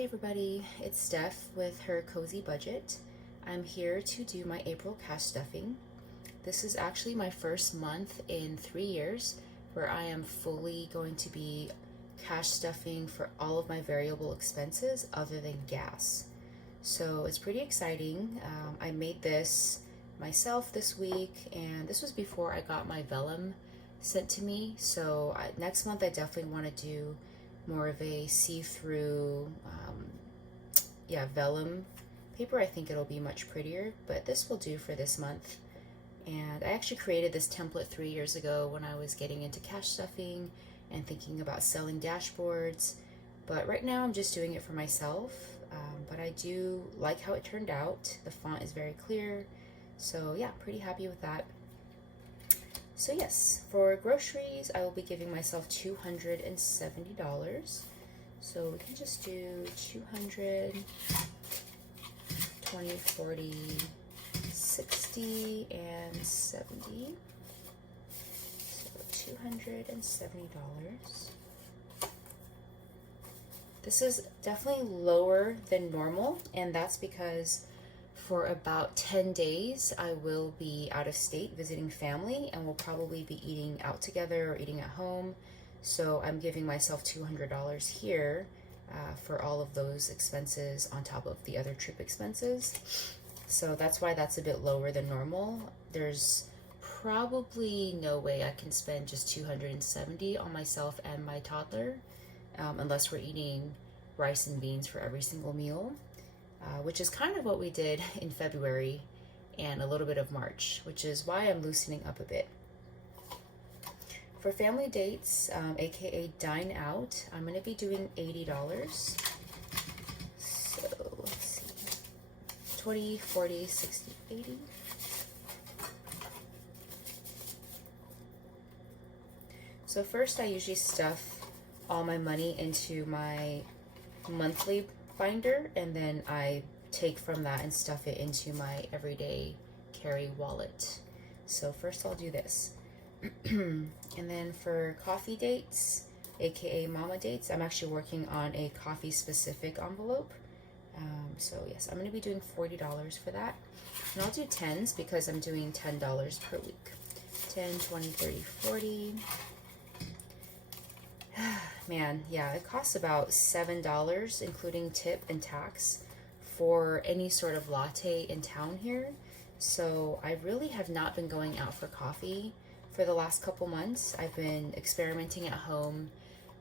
Hey everybody, it's Steph with Her Cozy Budget. I'm here to do my April cash stuffing. This is actually my first month in 3 years where I am fully going to be cash stuffing for all of my variable expenses other than gas. So it's pretty exciting. I made this myself this week, and this was before I got my vellum sent to me. So next month I definitely want to do more of a see-through, vellum paper. I think it'll be much prettier, but this will do for this month. And I actually created this template 3 years ago when I was getting into cash stuffing and thinking about selling dashboards. But right now I'm just doing it for myself. But I do like how it turned out. The font is very clear. So yeah, pretty happy with that. So yes, for groceries, I will be giving myself $270. So we can just do 200, 20, 40, 60, and 70. So $270. This is definitely lower than normal, and that's because for about 10 days, I will be out of state visiting family, and we'll probably be eating out together or eating at home. So I'm giving myself $200 here for all of those expenses on top of the other trip expenses. So that's why that's a bit lower than normal. There's probably no way I can spend just $270 on myself and my toddler, unless we're eating rice and beans for every single meal. Which is kind of what we did in February and a little bit of March, which is why I'm loosening up a bit. For family dates, aka dine out, I'm going to be doing $80. So let's see, 20, 40, 60, 80. So first I usually stuff all my money into my monthly binder, and then I take from that and stuff it into my everyday carry wallet. So first I'll do this. And then for coffee dates, aka mama dates, I'm actually working on a coffee specific envelope. So yes, I'm going to be doing $40 for that. And I'll do tens because I'm doing $10 per week. 10, 20, 30, 40. Man, yeah, it costs about $7, including tip and tax, for any sort of latte in town here. So I really have not been going out for coffee for the last couple months. I've been experimenting at home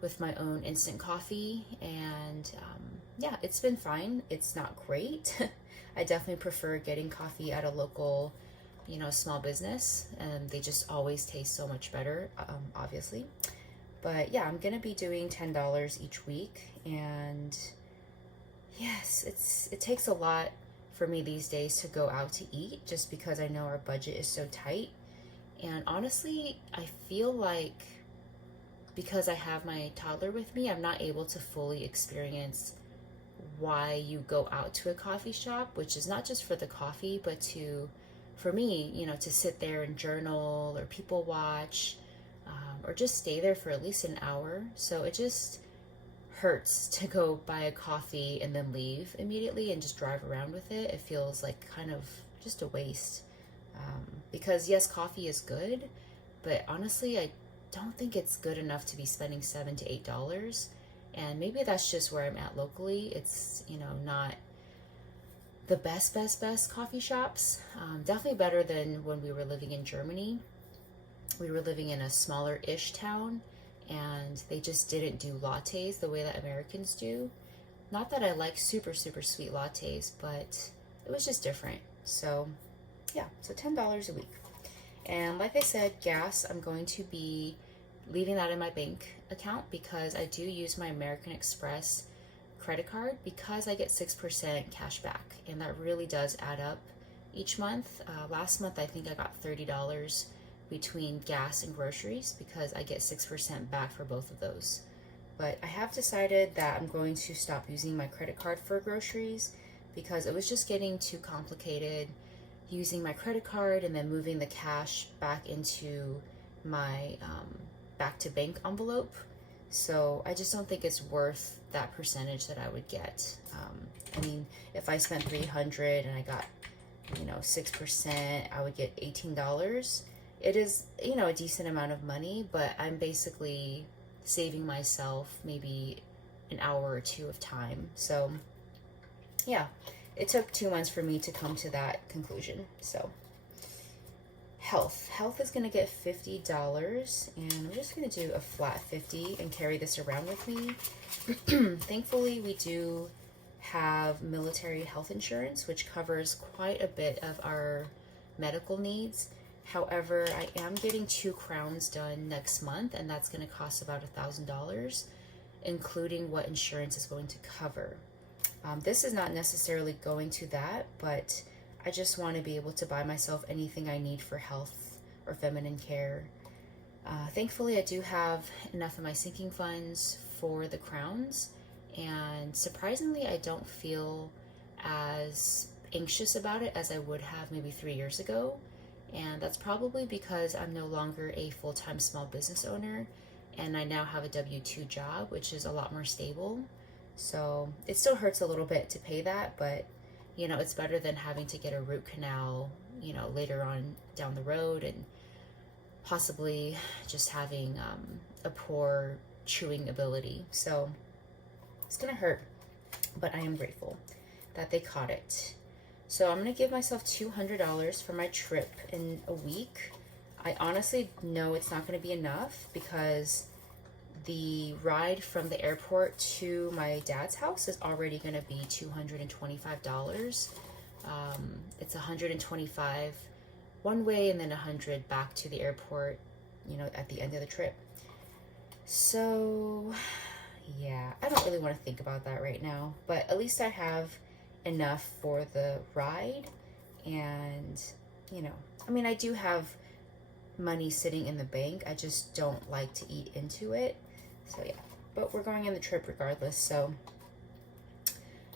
with my own instant coffee, and yeah, it's been fine. It's not great. I definitely prefer getting coffee at a local, small business, and they just always taste so much better, obviously. But yeah, I'm gonna be doing $10 each week, and yes, it takes a lot for me these days to go out to eat just because I know our budget is so tight. And honestly, I feel like because I have my toddler with me, I'm not able to fully experience why you go out to a coffee shop, which is not just for the coffee, but for me, to sit there and journal or people watch, or just stay there for at least an hour. So it just hurts to go buy a coffee and then leave immediately and just drive around with it. It feels like kind of just a waste. Because yes, coffee is good, but honestly, I don't think it's good enough to be spending $7 to $8. And maybe that's just where I'm at locally. It's, not the best coffee shops. Definitely better than when we were living in Germany. We were living in a smaller-ish town, and they just didn't do lattes the way that Americans do. Not that I like super, super sweet lattes, but it was just different. So yeah, so $10 a week. And like I said, gas, I'm going to be leaving that in my bank account because I do use my American Express credit card because I get 6% cash back, and that really does add up each month. Last month, I think I got $30 between gas and groceries because I get 6% back for both of those. But I have decided that I'm going to stop using my credit card for groceries because it was just getting too complicated using my credit card and then moving the cash back into my back to bank envelope. So I just don't think it's worth that percentage that I would get. I mean, if I spent 300 and I got, 6%, I would get $18. It is, a decent amount of money, but I'm basically saving myself maybe an hour or two of time. So yeah, it took 2 months for me to come to that conclusion. So health is going to get $50, and I'm just going to do a flat 50 and carry this around with me. Thankfully, we do have military health insurance, which covers quite a bit of our medical needs. However, I am getting 2 crowns done next month, and that's going to cost about $1,000, including what insurance is going to cover. This is not necessarily going to that, but I just want to be able to buy myself anything I need for health or feminine care. Thankfully, I do have enough of my sinking funds for the crowns, and surprisingly, I don't feel as anxious about it as I would have maybe 3 years ago. And that's probably because I'm no longer a full-time small business owner, and I now have a W-2 job, which is a lot more stable. So it still hurts a little bit to pay that, but it's better than having to get a root canal, later on down the road, and possibly just having a poor chewing ability. So it's gonna hurt, but I am grateful that they caught it. So I'm gonna give myself $200 for my trip in a week. I honestly know it's not gonna be enough because the ride from the airport to my dad's house is already gonna be $225. It's $125 one way and then $100 back to the airport, at the end of the trip. So yeah, I don't really want to think about that right now, but at least I have enough for the ride. And I do have money sitting in the bank. I just don't like to eat into it. So yeah, but we're going on the trip regardless. So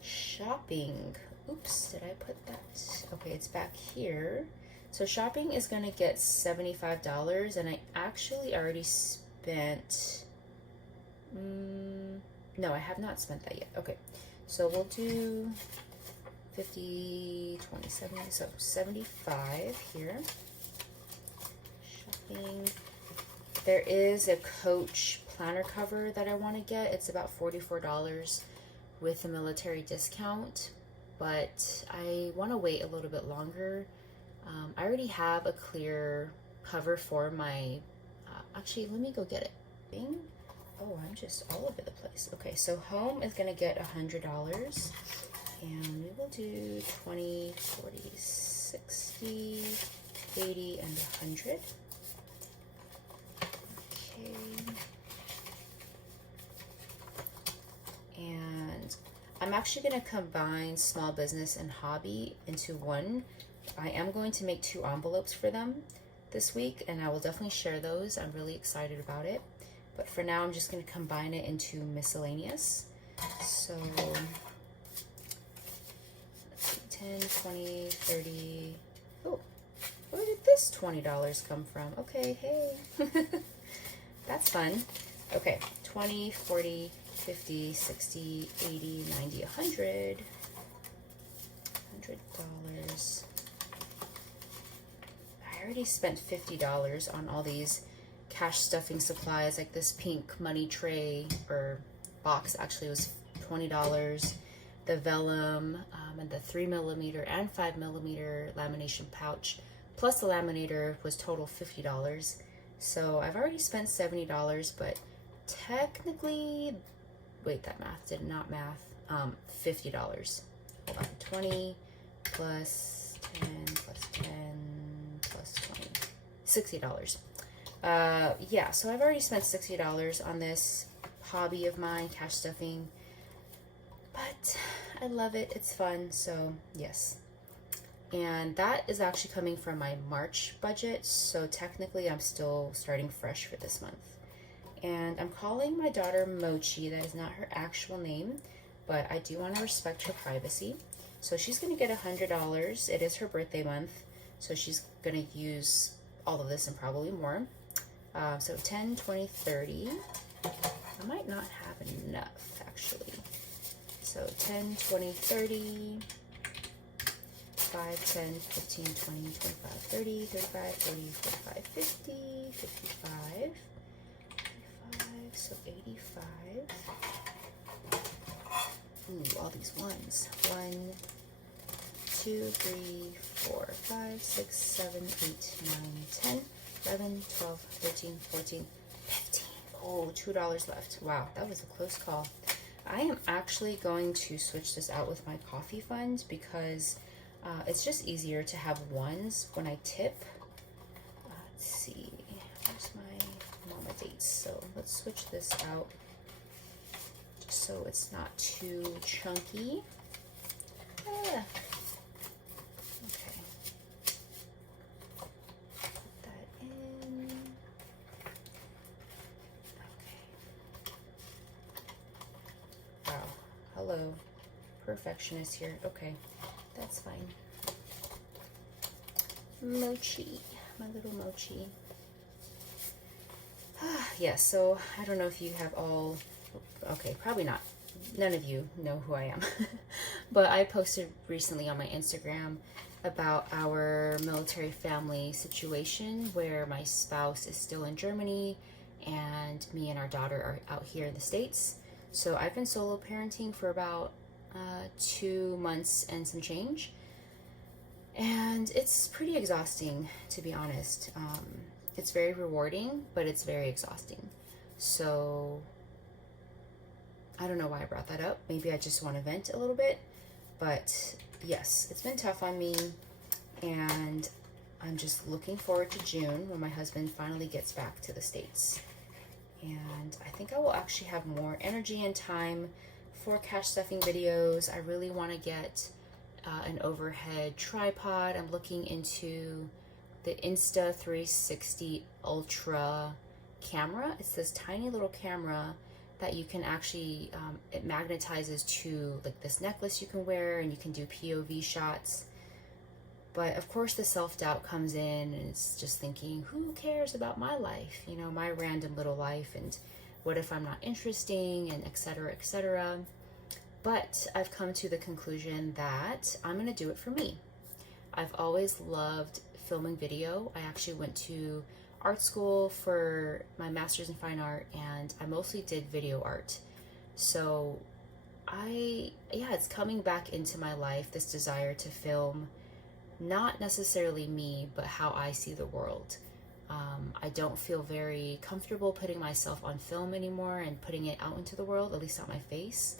shopping, oops, did I put that? Okay, it's back here. So shopping is gonna get $75, and I actually already spent, no, I have not spent that yet. Okay, so we'll do 50, 20, 70, so 75 here. Shopping. There is a Coach planner cover that I want to get. It's about $44 with a military discount, but I want to wait a little bit longer. I already have a clear cover for my, actually, let me go get it. Oh, I'm just all over the place. Okay, so home is going to get $100, and we will do 20, 40, 60, 80, and 100. Okay. And I'm actually going to combine small business and hobby into one. I am going to make 2 envelopes for them this week, and I will definitely share those. I'm really excited about it. But for now, I'm just going to combine it into miscellaneous. So, let's see, 10, 20, 30. Oh, where did this $20 come from? Okay, hey. That's fun. Okay, 20, 40, 50, 60, 80, 90, 100. $100. I already spent $50 on all these cash stuffing supplies, like this pink money tray or box actually was $20. The vellum and the 3mm and 5mm lamination pouch plus the laminator was total $50. So I've already spent $70, but technically, wait, that math did not math. $50. Hold on, 20 plus 10 plus 10 plus 20, $60. Yeah, so I've already spent $60 on this hobby of mine, cash stuffing, but I love it. It's fun, so yes. And that is actually coming from my March budget, so technically I'm still starting fresh for this month. And I'm calling my daughter Mochi. That is not her actual name, but I do want to respect her privacy. So she's going to get $100. It is her birthday month, so she's going to use all of this and probably more. So 10, 20, 30. I might not have enough actually. So 10, 20, 30, 5, 10, 15, 20, 25, 30, 35, 40, 45, 50, 55, 55, so 85. Ooh, all these ones. 1, 2, 3, 4, 5, 6, 7, 8, 9, 10, 11, 12, 13, 14, 15. Oh, $2 left. Wow, that was a close call. I am actually going to switch this out with my coffee fund because it's just easier to have ones when I tip. Let's see, where's my mama dates? So let's switch this out just so it's not too chunky. Okay. Put that in. Okay. Wow. Hello. Perfectionist here. Okay. That's fine. Mochi. My little mochi. Yeah, so I don't know if you have all... Okay, probably not. None of you know who I am. But I posted recently on my Instagram about our military family situation where my spouse is still in Germany and me and our daughter are out here in the States. So I've been solo parenting for about 2 months and some change. And it's pretty exhausting, to be honest. It's very rewarding, but it's very exhausting. So I don't know why I brought that up. Maybe I just want to vent a little bit. But yes, it's been tough on me. And I'm just looking forward to June when my husband finally gets back to the States. And I think I will actually have more energy and time for cash stuffing videos. I really want to get an overhead tripod. I'm looking into the Insta360 Ultra camera. It's this tiny little camera that you can actually, it magnetizes to like this necklace you can wear, and you can do POV shots. But of course the self-doubt comes in, and it's just thinking, who cares about my life? You know, my random little life, and what if I'm not interesting, and etc., etc. But I've come to the conclusion that I'm gonna do it for me. I've always loved filming video. I actually went to art school for my master's in fine art, and I mostly did video art. So it's coming back into my life, this desire to film, not necessarily me, but how I see the world. I don't feel very comfortable putting myself on film anymore and putting it out into the world, at least not my face,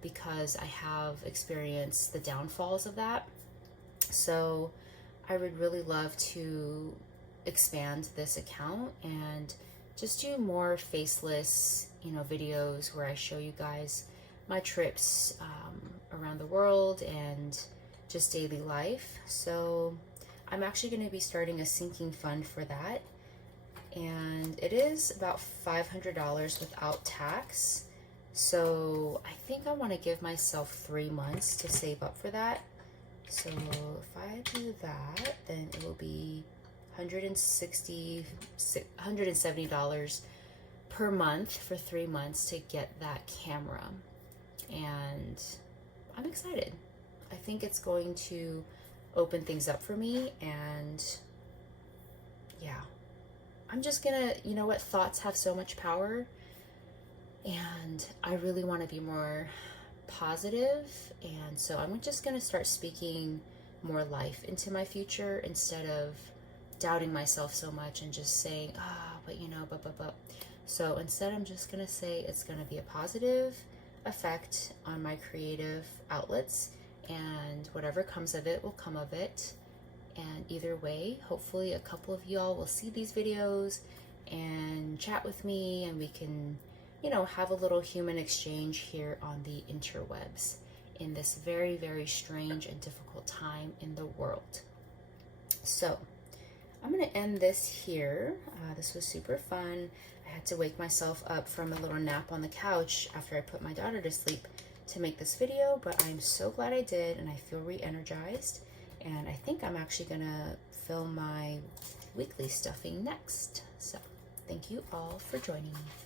because I have experienced the downfalls of that. So I would really love to expand this account and just do more faceless, videos where I show you guys my trips around the world and just daily life. So I'm actually going to be starting a sinking fund for that, and it is about $500 without tax. So I think I want to give myself 3 months to save up for that. So if I do that, then it will be $170 per month for 3 months to get that camera. And I'm excited. I think it's going to open things up for me, and yeah, I'm just gonna, thoughts have so much power, and I really want to be more positive, and so I'm just gonna start speaking more life into my future instead of doubting myself so much and just saying, but. So instead, I'm just gonna say it's gonna be a positive effect on my creative outlets, and whatever comes of it will come of it. And either way, hopefully a couple of y'all will see these videos and chat with me, and we can, have a little human exchange here on the interwebs in this very, very strange and difficult time in the world. So I'm going to end this here. This was super fun. I had to wake myself up from a little nap on the couch after I put my daughter to sleep to make this video, but I'm so glad I did, and I feel re-energized. And I think I'm actually going to film my weekly stuffing next. So thank you all for joining me.